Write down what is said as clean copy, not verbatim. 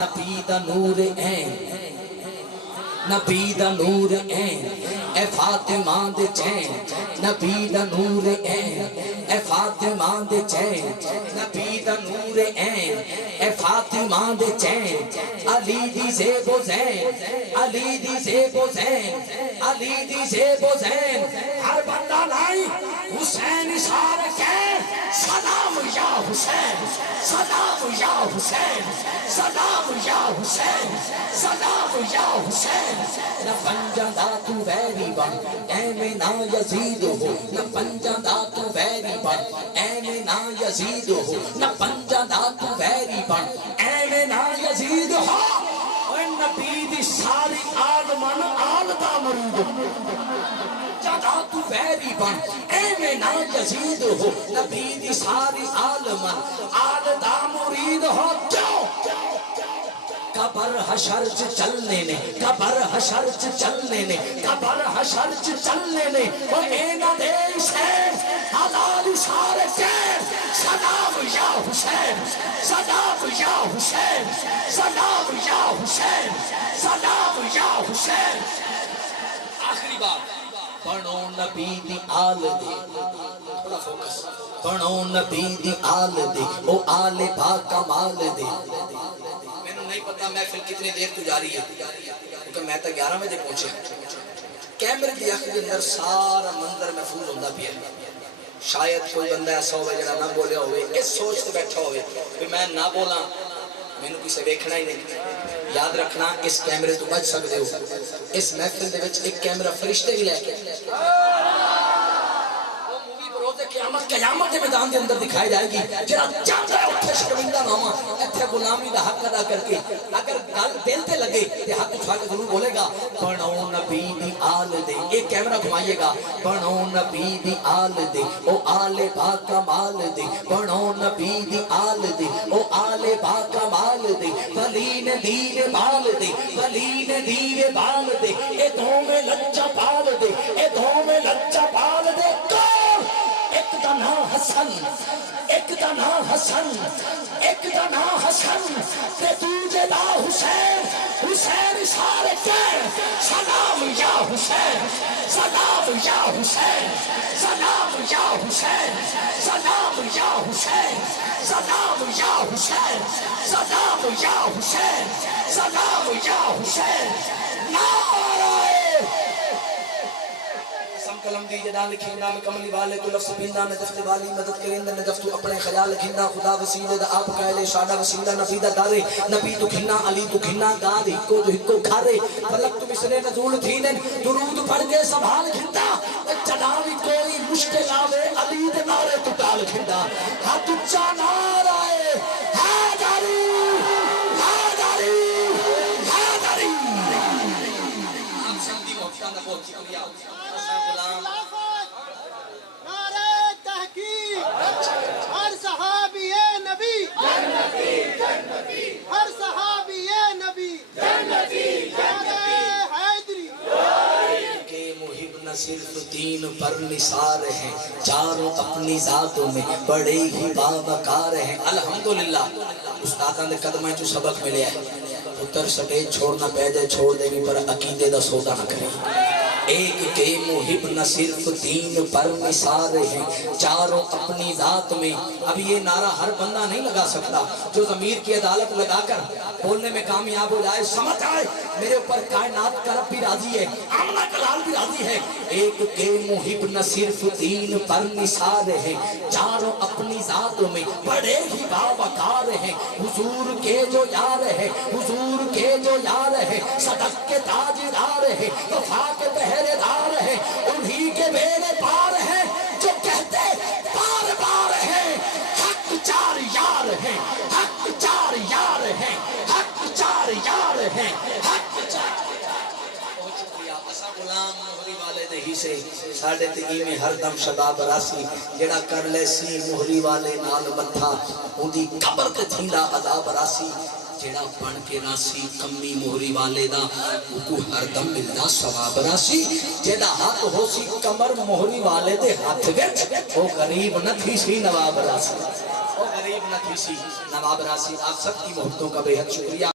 نبی دا نور این نبی دا نور این اے فاطمہ دے چین نبی دا نور این اے فاطمہ دے چین نبی دا نور این اے فاطمہ دے چین علی دی زیب و زین علی دی زیب و زین علی دی زیب و زین ہر بندہ لائی حسین اشارہ کے سلام یا حسین سلام یا حسین سلام یا حسین سلام یا حسین نہ پنجا دا تو ویری بن اے میں نا یزید ہو نہ پنجا دا تو ویری بن اے میں نا یزید ہو نہ پنجا دا تو ویری بن اے میں نا یزید ہو اے نبی دی ساری آلمان آل دا مرید جدا تو ویری بن اے میں نا یزید ہو نبی دی ساری آلمان آل دا مرید ہو کیوں قبر حشر چلنے نے قبر حشر چلنے نے قبر حشر چلنے نے وہ اینا دے حسین حلال اشارے کے سلام یا حسین سلام یا حسین سلام یا حسین سلام یا حسین آخری بات پڑھو نبی دی آل دے تھوڑا فوکس پڑھو نبی دی آل دے او آل با کمال دے نہیں پتہ محفل کتنی دیر تو جاری ہے کیونکہ میں تا 11 بجے پہنچے کیمرے کی آنکھ کے اندر سارا منظر محفوظ ہوتا بھی ہے شاید کوئی بندہ ایسا ہوئے جڑا نہ بولے ہوئے اس سوچ سے بیٹھا ہوئے کہ میں نہ بولا میں نے کسی دیکھنا ہی نہیں یاد رکھنا اس کیمرے تو بچ سکتے ہو اس محفل دے وچ ایک کیمرہ فرشتے بھی لے کے قیامت کے میدان کے اندر دکھائی جائے گی جرا چاہتا ہے اتھے شرمندہ نامہ اتھے غلامی دا حق ادا کر کے اگر گل دل تے لگے تو حق اٹھا کے ضرور بولے گا بنو نبی دی آل دے ایک کیمرہ گھمائیے گا بنو نبی دی آل دے او آل با کمال دے بنو نبی دی آل دے او آل با کمال دے ولین دین بال دے ولین دین بال دے اے دو میں لچا پال دے اے دو میں لچا پال دے ایک دا نام حسن ایک دا نام حسن ایک دا نام حسن تے دوجے دا حسین حسین اشارے کے سلام یا حسین سلام یا حسین سلام یا حسین سلام یا حسین سلام یا حسین سلام یا حسین سلام یا حسین نعرہ کلم دی جدا لکھینا میں کملی والے تو لفظ پیندہ نجفت والی مدد کرندہ نجفت اپنے خیال لکھندہ خدا وسیلے دا آپ کہلے شادہ وسیلہ نبی دا دارے نبی تو کھنا علی تو کھنا گادی کو جو ہکو کھارے فلک تو مسلے نزول تھینن درود پڑھ کے سنبھال کھندہ چناوی کوئی مشکل آوے علی دے نارے تو ٹال کھندہ ہاتھ اچھا نارائے حیدری حیدری حیدری آپ سمدھی محفظہ نہ بہت شکریہ نعرہ تحقیق ہر صحابی نبی جنتی جنتی ہر صحابی نبی جنتی جنتی حیدری کہ محب نہ صرف تین پر نثار ہیں چاروں اپنی ذاتوں میں بڑے ہی باوقار ہیں الحمدللہ استاداں دے قدمیں جو سبق ملے ہے اتر سٹے چھوڑنا پہ جائے چھوڑ دے بھی پر عقیدے دا سودا نہ کرے ایک کے محب نہ صرف تین پر نثار ہیں چاروں اپنی ذات میں اب یہ نعرہ ہر بندہ نہیں لگا سکتا جو ضمیر کی عدالت لگا کر بولنے میں کامیاب ہو جائے سمجھ آئے میرے اوپر کائنات کا رب بھی راضی ہے آمنہ کلال بھی راضی ہے ایک کے محب نہ صرف تین پر نثار ہیں چاروں اپنی ذاتوں میں بڑے ہی باوقار ہیں حضور کے جو یار ہے حضور کے جو یار ہے صدق کے تاجدار ہے وفا کے پہرے دار ہے انہی کے بیڑے پار ہیں جو کہتے بار بار ہیں حق چار یار ہیں حق چار یار ہیں حق چار یار ہیں حق چار بہت شکریہ اسا غلام مہری والے دے ہی سے ساڑھے تگی میں ہر دم شباب راسی جڑا کر لے سی مہری والے نال متھا ان دی قبر تے تھیلا عذاب راسی جڑا پڑھ کے راسی کمی مہری والے دا کو ہر دم ملدا ثواب راسی جڑا حق ہو سی کمر مہری والے دے ہاتھ وچ او غریب نہ تھی سی نواب راسی او غریب نہ تھی سی نواب راسی آپ سب کی محبتوں کا بے حد شکریہ